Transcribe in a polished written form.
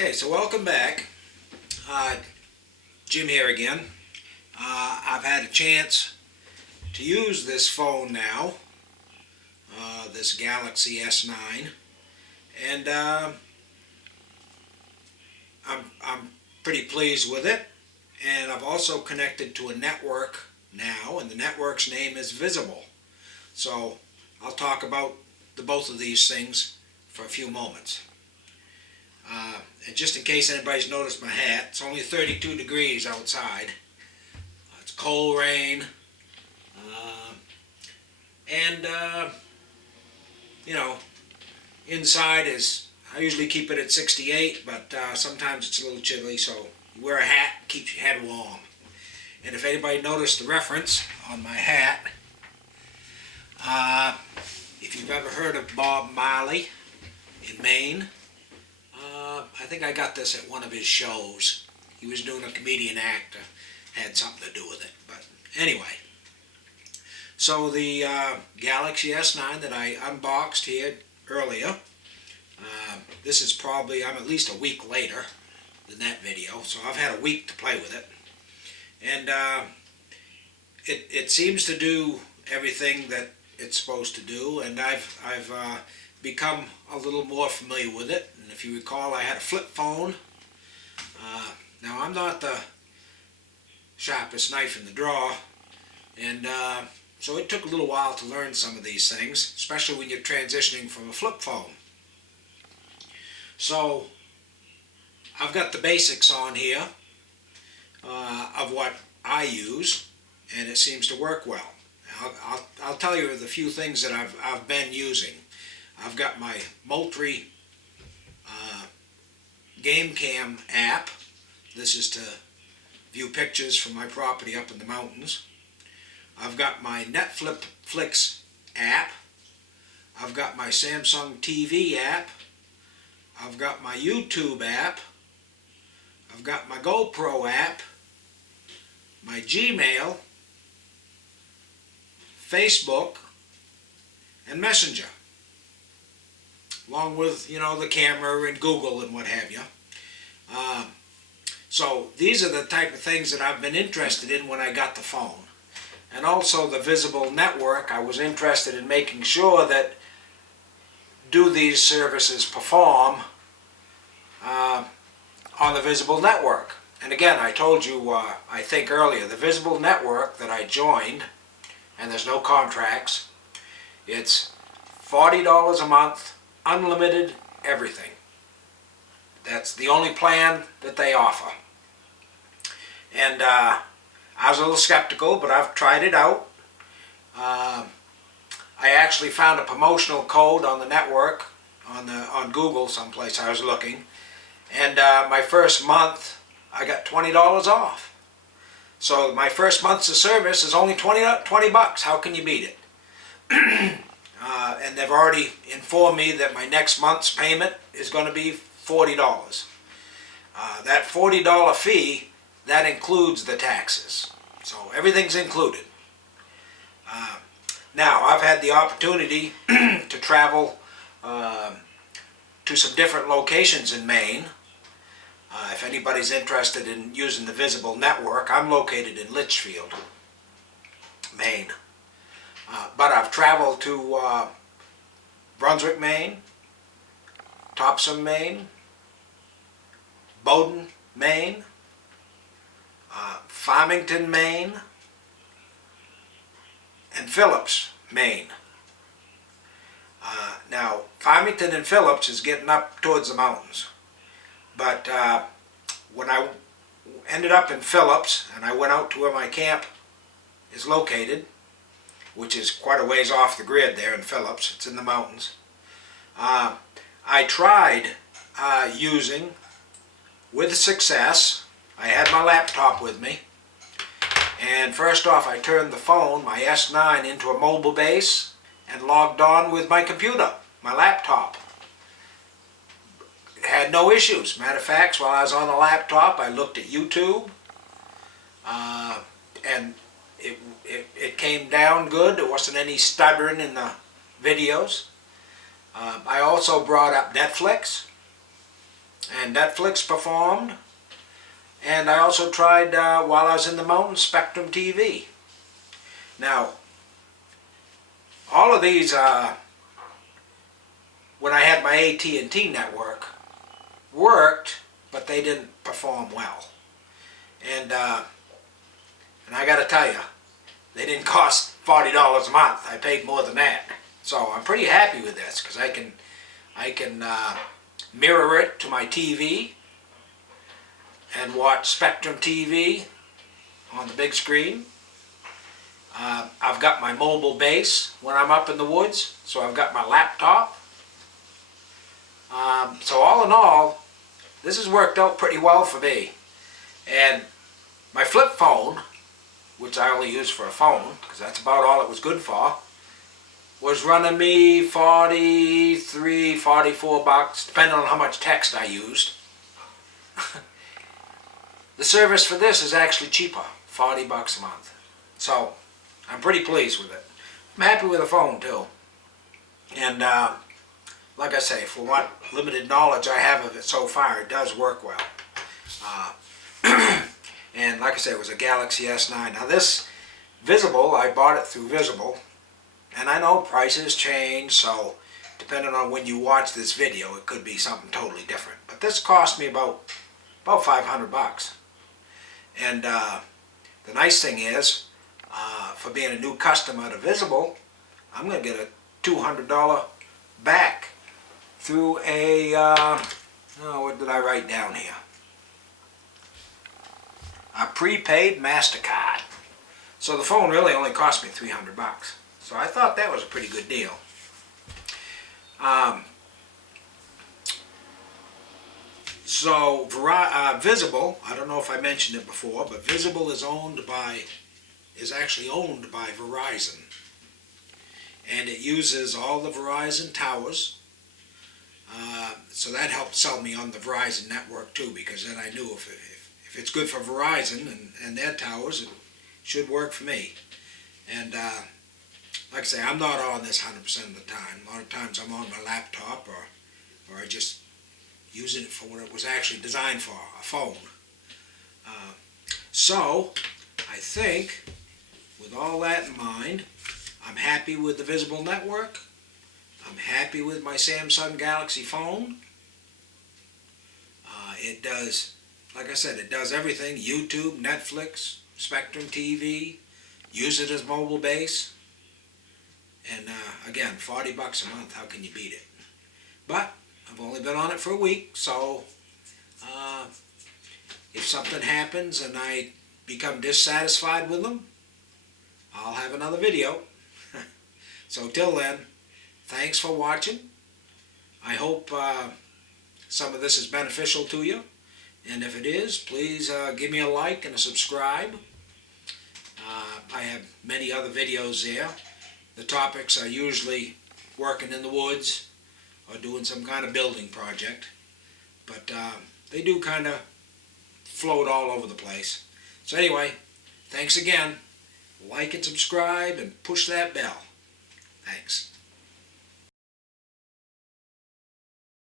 Okay, so welcome back. Jim here again. I've had a chance to use this phone now, this Galaxy S9, and I'm pretty pleased with it. And I've also connected to a network now, and the network's name is Visible. So I'll talk about both of these things for a few moments. And just in case anybody's noticed my hat, it's only 32 degrees outside. It's cold rain. And inside I usually keep it at 68, but sometimes it's a little chilly, so you wear a hat, keeps your head warm. And if anybody noticed the reference on my hat, if you've ever heard of Bob Marley in Maine, I think I got this at one of his shows. He was doing a comedian actor, had something to do with it. But anyway, so the Galaxy S9 that I unboxed here earlier, this is probably, I'm at least a week later than that video, so I've had a week to play with it. And it seems to do everything that it's supposed to do, and I've become a little more familiar with it. And if you recall, I had a flip phone. Now I'm not the sharpest knife in the drawer, and so it took a little while to learn some of these things, especially when you're transitioning from a flip phone. So I've got the basics on here of what I use, and it seems to work well. I'll tell you the few things that I've been using. I've got my Moultrie Game Cam app. This is to view pictures from my property up in the mountains. I've got my Netflix app. I've got my Samsung TV app. I've got my YouTube app. I've got my GoPro app, my Gmail, Facebook, and Messenger, along with, the camera and Google and what have you. So these are the type of things that I've been interested in when I got the phone. And also the Visible network, I was interested in making sure that do these services perform on the Visible network. And again, I told you, I think earlier, the Visible network that I joined, and there's no contracts, it's $40 a month, unlimited everything. That's the only plan that they offer. And I was a little skeptical, but I've tried it out. I actually found a promotional code on the network, on Google someplace I was looking, and my first month I got $20 off. So my first month's of service is only 20 bucks. How can you beat it? And they've already informed me that my next month's payment is going to be $40. That $40 fee, that includes the taxes. So everything's included. Now, I've had the opportunity to travel to some different locations in Maine. If anybody's interested in using the Visible network, I'm located in Litchfield, Maine. But I've traveled to Brunswick, Maine, Topsom, Maine, Bowdoin, Maine, Farmington, Maine, and Phillips, Maine. Now, Farmington and Phillips is getting up towards the mountains. But when I ended up in Phillips, and I went out to where my camp is located, which is quite a ways off the grid there in Phillips, it's in the mountains, I tried using, with success, I had my laptop with me, and first off I turned the phone, my S9, into a mobile base and logged on with my computer, my laptop. Had no issues. Matter of fact, while I was on the laptop, I looked at YouTube, and it came down good. There wasn't any stuttering in the videos. I also brought up Netflix, and Netflix performed. And I also tried, while I was in the mountains, Spectrum TV. Now, all of these, when I had my AT&T network, worked, but they didn't perform well. And I got to tell you, they didn't cost $40 a month. I paid more than that. So I'm pretty happy with this because I can mirror it to my TV and watch Spectrum TV on the big screen. I've got my mobile base when I'm up in the woods, so I've got my laptop. So all in all, this has worked out pretty well for me. And my flip phone, which I only use for a phone, because that's about all it was good for, was running me 43, 44 bucks, depending on how much text I used. The service for this is actually cheaper, 40 bucks a month. So, I'm pretty pleased with it. I'm happy with the phone too. And like I say, for what limited knowledge I have of it so far, it does work well. And like I say, it was a Galaxy S9. Now this Visible, I bought it through Visible. And I know prices change, so depending on when you watch this video, it could be something totally different. But this cost me about 500 bucks. And the nice thing is, for being a new customer to Visible, I'm going to get a $200 back through a, what did I write down here? A prepaid MasterCard. So the phone really only cost me 300 bucks. So I thought that was a pretty good deal. Visible, I don't know if I mentioned it before, but Visible is actually owned by Verizon. And it uses all the Verizon towers. So that helped sell me on the Verizon network too, because then I knew if it's good for Verizon and their towers, it should work for me. And like I say, I'm not on this 100% of the time. A lot of times I'm on my laptop or I just using it for what it was actually designed for, a phone. So I think with all that in mind, I'm happy with the Visible network. I'm happy with my Samsung Galaxy phone. It does, like I said, it does everything. YouTube, Netflix, Spectrum TV, use it as mobile base. And again, 40 bucks a month, how can you beat it? But I've only been on it for a week, so if something happens and I become dissatisfied with them, I'll have another video. So till then, thanks for watching. I hope some of this is beneficial to you. And if it is, please give me a like and a subscribe. I have many other videos there. The topics are usually working in the woods or doing some kind of building project. But they do kind of float all over the place. So anyway, thanks again. Like and subscribe and push that bell. Thanks.